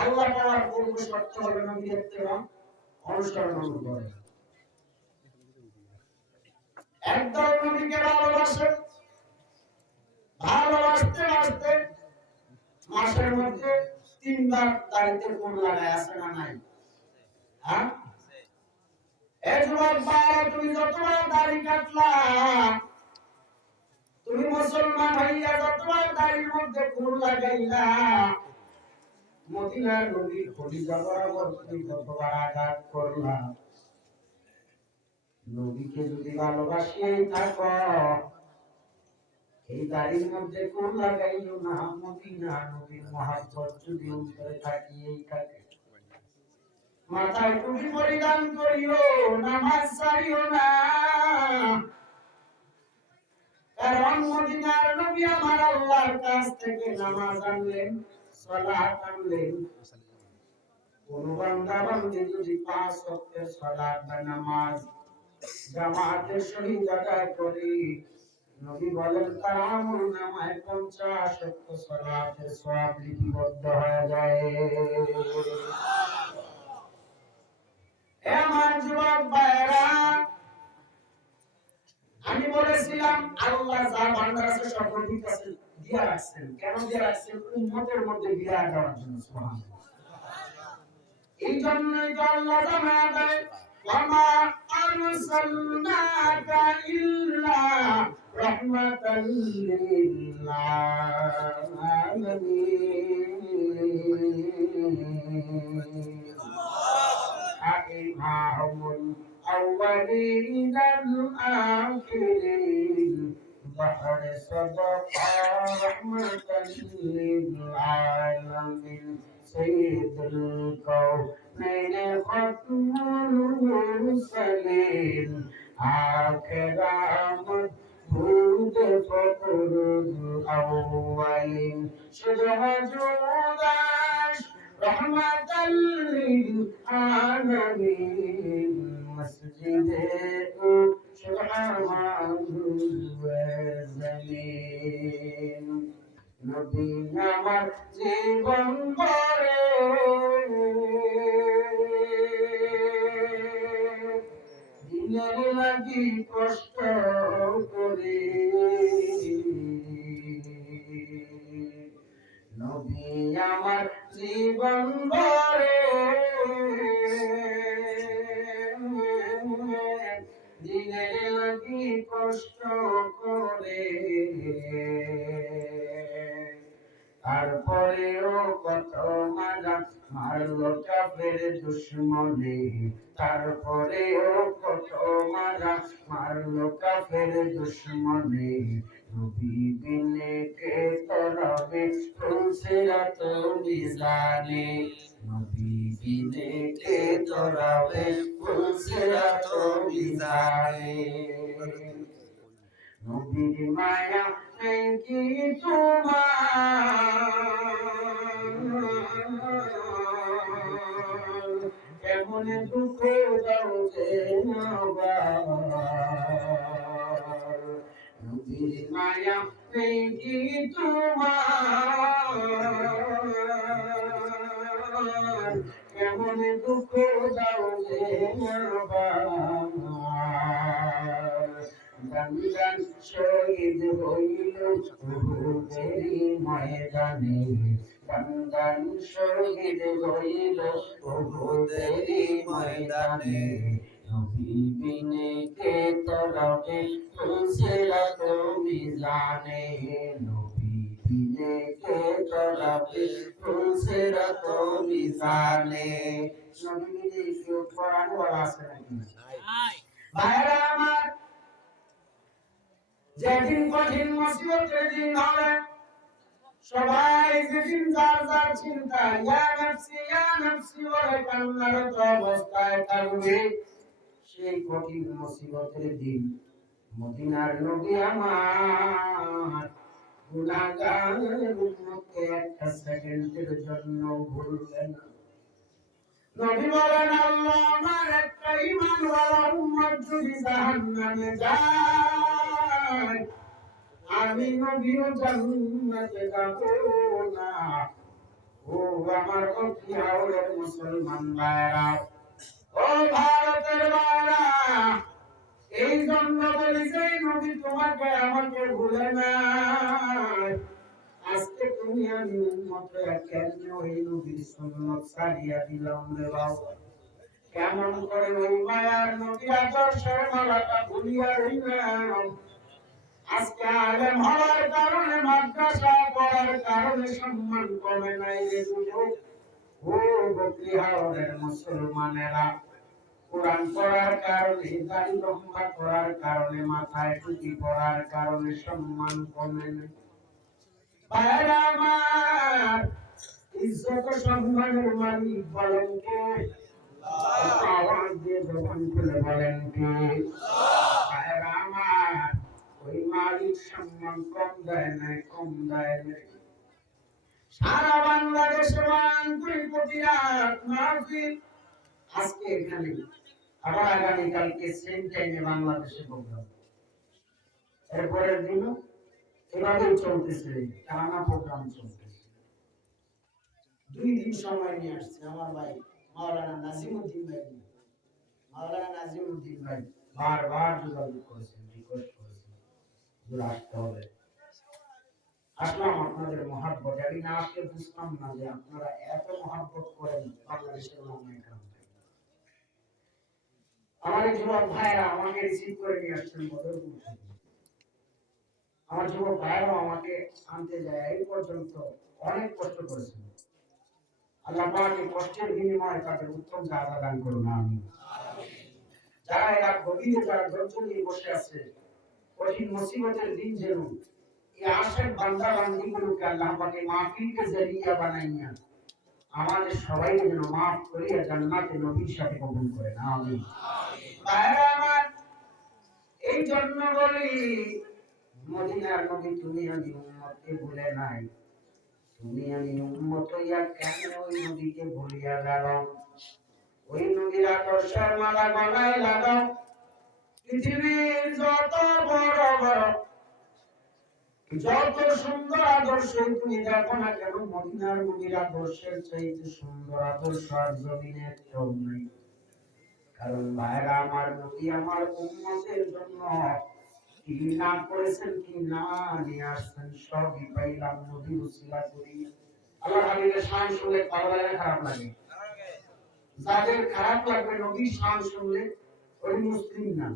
আল্লাহ পাওয়ার পূর্ব শর্ত হলো নবীর ইত্তেবা অনুসরণ করে। একদল নবীকে ভালোবাসে, ভালোবাসতে বাসতে মাসের মধ্যে 3 বার দাড়িতে কোন লাগায় আছে না নাই? হ্যাঁ, এই যুবক ভাইরা, তুমি যতবার দাড়ি কাটলা, তুমি মুসলমান হইয়া যতবার দাড়ির মধ্যে কোন লাগাইলা, মদিনার নবীর খলিফা বরাবর তুমি যতবার আঘাত করলা, নবীকে যদি ভালোবাসিয়েই থাকো, এই দাড়ির মধ্যে কোন লাগাইও না, মদিনা নবীর মহব্বত যদি অন্তরে থাকিয়েই থাকে। মাথায় টুপি পরিধান করিও, নামাজ ছাড়িও না, কারণ মদিনার নবী আমার আল্লাহর কাছ থেকে নামাজ আনলেন, সালাত আনলেন। কোন বান্দা বান্দী যদি 5 ওয়াক্তের সালাত বা নামাজ জামাতের সহিত আদায় করে, নবী বলেন তার আমলনামায় 50 ওয়াক্ত সালাতের সওয়াব লিপিবদ্ধ হয়ে যায়। আমার যুবক ভাইরা, আমি বলেছিলাম আল্লাহ যা ভান্ডার আছে সব নবীর কাছে দিয়ে রাখছেন। কেন দিয়ে রাখছেন? উম্মতের মধ্যে বিরাজ দেওয়ার জন্য। সুবহানাল্লাহ। এই জন্যই তো আল্লাহ জানা দেয়, ওয়ামা আরসালনাকা ইল্লা রাহমাতাল লিল আলামিন। আইমাহুল আউয়ালিন আল আখিরিন বাহর সাদাকা রাহমাতাল লিল আলামিন সাইয়্যিদুল কাউনাইন খাতমুল মুরসালিন আখিরামত বুদ ফখরুল আউয়ালিন সুবহানাল্লাহ রহমাতাল লিল আলামিন মসজিদে ও সুবহানাল্লাহ জামিন। নবী আমার জীবন ভরে দিনের লাগি কষ্ট করে, নবী আমার জীবন ভরে দিনের লাগি কষ্ট করে, তারপরেও কত মারা মারলো কাফের দুশমনে, তারপরেও কত মারা মারলো কাফের দুশমনে, নবী বিনে কে তরাবে ফুলসিরাত মিজানে, নবী বিনে কে তরাবে ফুলসিরাত মিজানে। নবীর মায়া নেই কি তোমার, কেমন দুঃখ দাও যে আবার, নবীর মায়া নেই কি তোমার, কেমন দুঃখ দাও যে আবার। গঙ্গান শহীদ হইল উহুদের ময়দানে, গঙ্গান শহীদ হইল উহুদের ময়দানে, নবী বিনে কে তরাবে ফুলসিরাত মিজানে, নবী বিনে কে তরাবে ফুলসিরাত মিজানে। নবী বিনে কেউ কোরআন ওয়ালা আছে নাকি? নাই। ভাইরা আমার, যেদিন কঠিন মুসিবতের দিন হবে, সবাই যেদিন যার যার চিন্তা ইয়া নাফসি বলে কান্নারত অবস্থায় থাকবে, সেই কঠিন মুসিবতের দিন মদিনার নবী আমার গুনাহগার উম্মতকে একটা সেকেন্ডের জন্য ভুলবেন না। নবী বলেন, আল্লাহ আমার একটা ঈমানওয়ালা উম্মত যদি জাহান্নামে যায়, আমি নবীও জান্নাতে যাব না। ও আমার কি হাওড়ের মুসলমান ভাইরা, ও ভারতের ভাইরা, এই জন্য বলি যে নবী তোমাকে আমাকে ভুলে না। আজকে তুমি আমি উম্মত কেন ওই নবীর সুন্নাত ছাড়িয়া দিলাম রে বাবা? কেমন করে ওই মায়ার নবীর আদর্শের মালাটা ভুলিয়া রইলাম? আজকে আলেম হওয়ার কারণে, মাদ্রাসা পড়ার কারণে সম্মান কমে নাই রে যুবক। ও বকরি হাওরের মুসলমানেরা, কোরআন পড়ার কারণে, দাড়ি লম্বা করার কারণে, মাথায় টুপি পরার কারণে সম্মান কমে নাই। ভাইরা আমার, ইজ্জত সম্মানের মালিক বলেন কে? আওয়াজ দিয়ে জবান খুলে বলেন কে? ভাইরা আমার, ওই মালিক সম্মান কম দেয় নাই, কম দেয় নাই। সারা বাংলাদেশে আন্তরিক প্রতিরাত মাহফিল আজকে এখানে, আবার আগামীকালকে সেম টাইমে বাংলাদেশে প্রোগ্রাম, এরপরের দিনও এভাবেই চলতেছে, টানা প্রোগ্রাম চলতেছে। 2 দিন সময় নিয়ে আসছে আমার ভাই মাওলানা নাজিমউদ্দিন ভাই। মাওলানা নাজিমউদ্দিন ভাই বারবার যোগাযোগ করেছেন, রিকোয়েস্ট করেছেন হুজুর আসতে হবে। আসলাম আপনাদের মহব্বত, আমি না আসলে বুঝতাম না যে আপনারা এত মহব্বত করেন বাংলাদেশের উলামায়ে কেরাম। আমার যুবক ভাইরা আমাকে রিসিভ করে নিয়ে আসছেন বদরপুর থেকে। আমার যুবক ভাইরা আমাকে আনতে যায়, এই পর্যন্ত অনেক কষ্ট করেছেন। আল্লাহ পাক এই কষ্টের বিনিময়ে তাদের উত্তম জাযা দান করুন, আমিন। যারা এরা গভীরে যারা ধৈর্য নিয়ে বসে আছে, কঠিন মুসিবতের দিন যেন এই আশেক বান্দা বান্দীগুলোকে আল্লাহ পাক এই মাহফিলকে জরিয়া বানাইয়া আমাদের সবাইকে যেন মাফ করিয়া জান্নাতে নবীর সাথে কবুল করেন, আমিন। ভাইরা আমার, এই জন্য বলি মদিনার নবী তুমি আমি উম্মতকে ভুলে নাই। তুমি আমি উম্মত হইয়া কেন ওই নবীকে ভুলিয়া গেলাম? ওই নবীর আদর্শের মালা গলায় লাগাও। পৃথিবীর যত বড় বড়, যত সুন্দর আদর্শ তুমি দেখো না কেন, মদিনার নবীর আদর্শের চাইতে সুন্দর আদর্শ আর জমিনে কেউ নেই। কারণ ভাইরা আমার, নবী আমার উম্মতের জন্য কি না করেছেন, কি না নিয়ে আসছেন, সবই পাইলাম নবী উসিলা করি। আল্লাহ হাবিবের শান শুনলে ভালো লাগে, খারাপ লাগে? যাদের খারাপ লাগবে নবীর শান শুনলে, ওই মুসলিম না,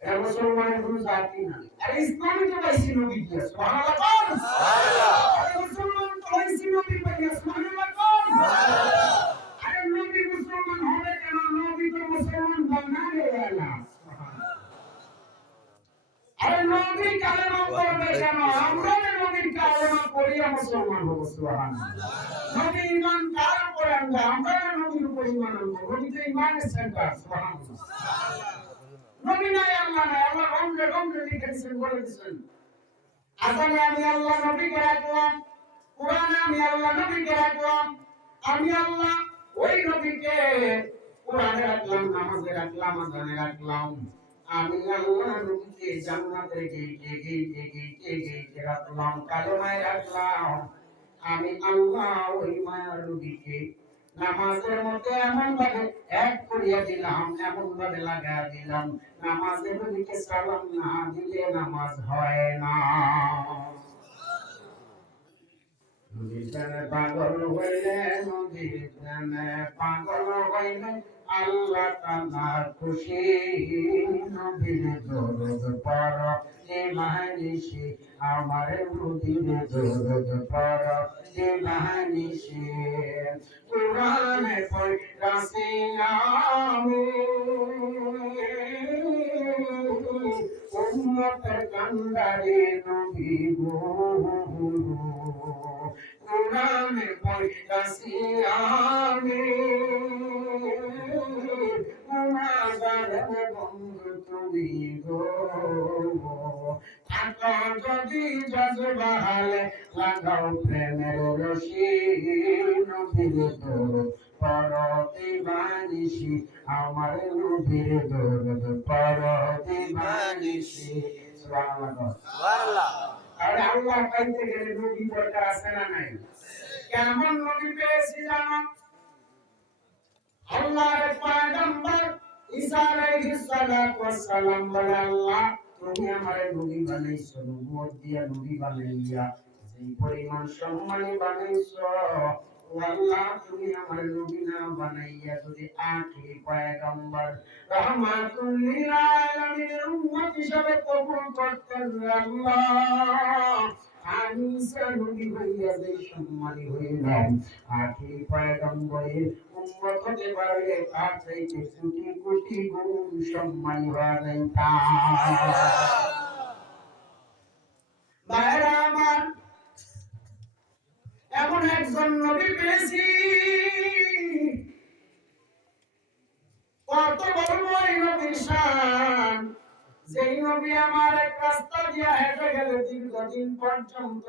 এরা মুসলমানের কোনো জাতি না। আরে ইসলামে তো পাইছি নবী কি? সুবহানাল্লাহ কোন? সুবহানাল্লাহ। আরে মুসলমান তো পাইছি নবী পাইয়া, সুবহানাল্লাহ কোন? সুবহানাল্লাহ। আরে নবী মুসলমান হবে কেন? নবী তো মুসলমান বানালে না। আরে নবী কালেমা পড়বে কেন? আমরা নবীর কালেমা পড়িয়া মুসলমান হব, সুবহানাল্লাহ। নবী ঈমান কার উপর আনবে? আমরা নবীর উপর ঈমান আনবো। নবী তো ঈমানের সেন্টার, সুবহানাল্লাহ। নবী নাই, আল্লাহ নাই, আল্লাহ রমরে রমরে লিখে দিয়েছেন, বলে দিয়েছেন আজানে আমি আল্লাহ নবীকে রাখলাম, কোরআনে আমি আল্লাহ নবীকে রাখলাম, আমি আল্লাহ ওই নবীকে কোরআনে রাখলাম, নামাজে রাখলাম, আজানে রাখলাম। আমি আল্লাহ নবীকে জান্নাতে গেইটে রাখলাম, কালেমায় রাখলাম। আমি আল্লাহ ওই মায়ার নবীকে নামাজের মধ্যে এমন ভাবে এক করিয়া দিলাম, এমন ভাবে লাগা দিলাম, নামাজের নবীকে সালাম না দিলে নামাজ হয় না। নবীর জানে পাগল হইলে, নবীর জানে পাগল হইলে আল্লাহ তাআলা খুশি। নবীর দরুদ পড়ো দিবানিশি, আমার নবীর দরুদ পড়ো দিবানিশি। কোরআনে পড়তাছি আমি, উম্মতের কান্ডারে নবী গো। কোরআনে পড়তাছি আমি, গুনাহগারের বন্ধু তুমি গো। থাকো যদি জজবা হালে, লাগাও প্রেমের রশি। নবীর দরুদ পড়ো দিবানিশি, আমার নবীর দরুদ পড়ো দিবানিশি। সুবহানাল্লাহ, সুবহানাল্লাহ। আরে আল্লাহ পাইতে গেলে নবী দরকার আছে না নাই? কেমন নবী পেয়েছি জানো? আল্লাহর পয়গম্বর ঈসা আলাইহিস সালাতু ওয়াস সালাম বলে, আল্লাহ তুমি আমারে নবী বানাইছো, নবুয়ত দিয়া নবী বানাইয়া যেই পরিমাণ সম্মানী বানাইছো, ও আল্লাহ তুমি আমার নবী না বানাইয়া যদি আখিরি পয়গম্বর রাহমাতুল লিল আলামিনের উম্মত হিসাবে কবুল করতেন আল্লাহ, আমি ঈসা নবী হইয়া যেই সম্মানী হইলাম, আখিরি পয়গম্বরের উম্মত হতে পারলে তার চাইতে কোটি কোটি গুণ সম্মানী হওয়া যাইতাম। ভাইরা আমার, এমন একজন নবী পেয়েছি, কত বড় এই নবীর শান, যেই নবী আমার এক রাস্তা দিয়া হেঁটে গেলে দীর্ঘদিন পর্যন্ত